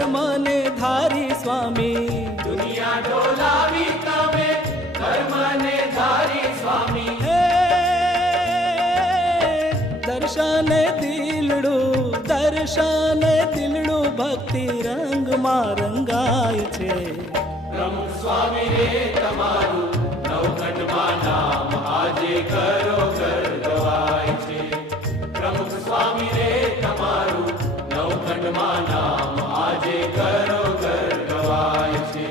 धर्म ने धारी स्वामी। दुनिया डोलावी तमे धर्म ने धारी स्वामी। हे दर्शन दिलड़ू भक्ति रंग માં રંગાય છે। प्रमुख स्वामी रे तमारू नवखंड માં नाम आजे करो कर गवाय छे। प्रमुख स्वामी रे तमारू नवखंड માં नाम आजे करो कर गवाय छे।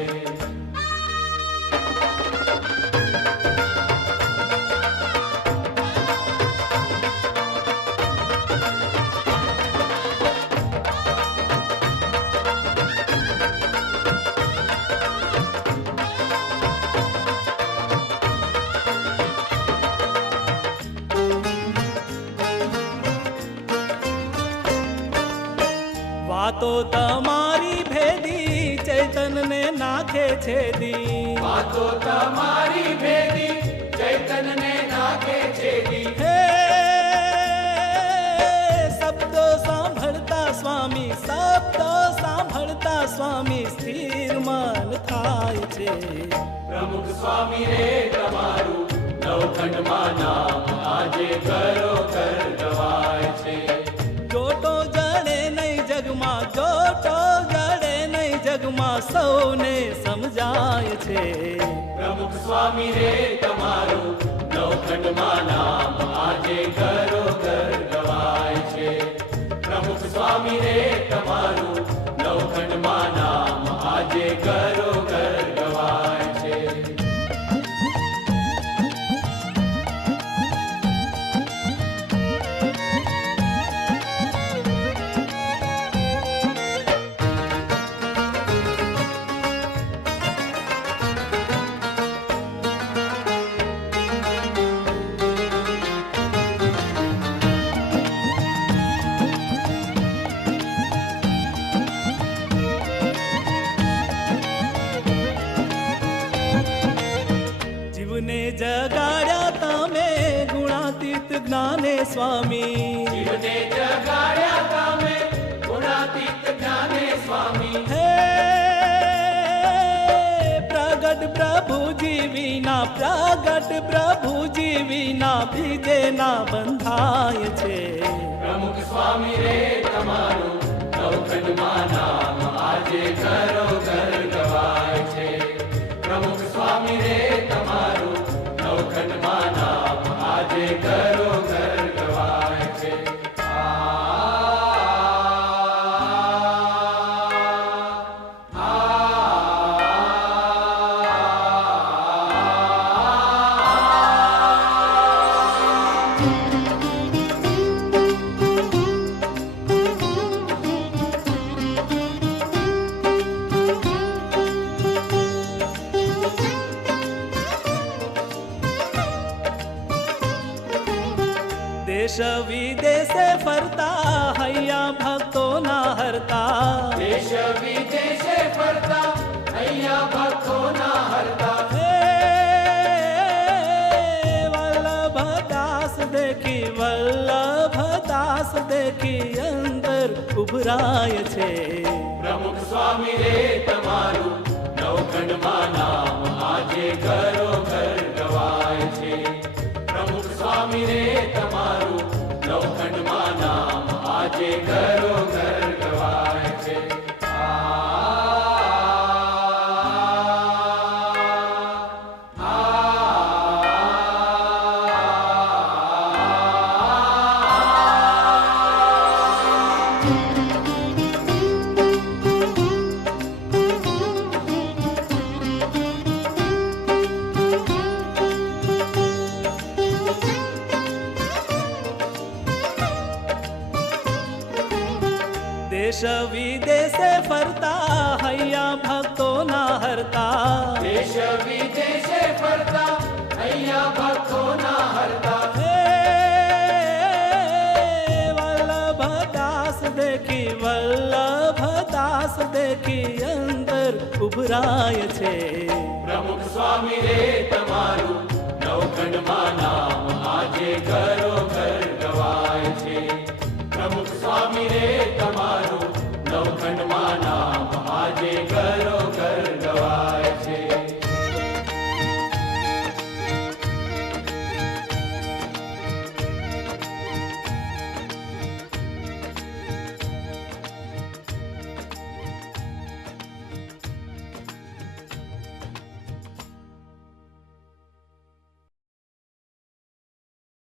વાતો તમારી ભેદી ચૈતન ને નાખે છેદી। વાતો તમારી ભેદી ચૈતન ને નાખે છેદી। હે શબ્દો સાંભળતા સ્વામી સ્થિર મન થાય છે। प्रमुख स्वामी रे तमारू नवखंड માં नाम आजे करो कर गवाय छे। જોટો જડે નહીં જગમાં સૌને સમજાય છે। प्रमुख स्वामी रे तमारू नवखंड માં नाम आजे करो कर गवाय छे। प्रमुख स्वामी रे तमारू नवखंड માં नाम आजे करो कर गवाय छे। જીવને જગાડ્યા તમે ગુણાતીત જ્ઞાને સ્વામી। જીવને જગાડ્યા તમે ગુણાતીત જ્ઞાને સ્વામી। હે પ્રગટ પ્રભુજી વિના બીજે ના બંધાય છે। प्रमुख स्वामी रे तमारू नवखंड માં नाम आजे करो कर गवाय छे। प्रमुख स्वामी रे तमारू नवखंड માં नाम आजे करो कर गवाय छे। દેશ વિદેશે ફરતા હૈયા ભક્તો ના હરતા। देश विदेशे फरता अय्या भक्तो ना हरता। હે વલ્લભદાસ देखी अंदर ઉભરાય છે। प्रमुख स्वामी रे तमारू नवखंड માં नाम आजे करो कर गवाय छे। प्रमुख स्वामी रे तमारू नवखंड માં नाम आजे करो कर गवाय छे। દેશ વિદેશે ફરતા હૈયા ભક્તો ના હરતા। देश विदेशे फरता अय्या भक्तो ना हरता। હે વલ્લભદાસ देखी अंदर ઉભરાય છે। प्रमुख स्वामी रे तमारू नवखंड માં नाम आजे करो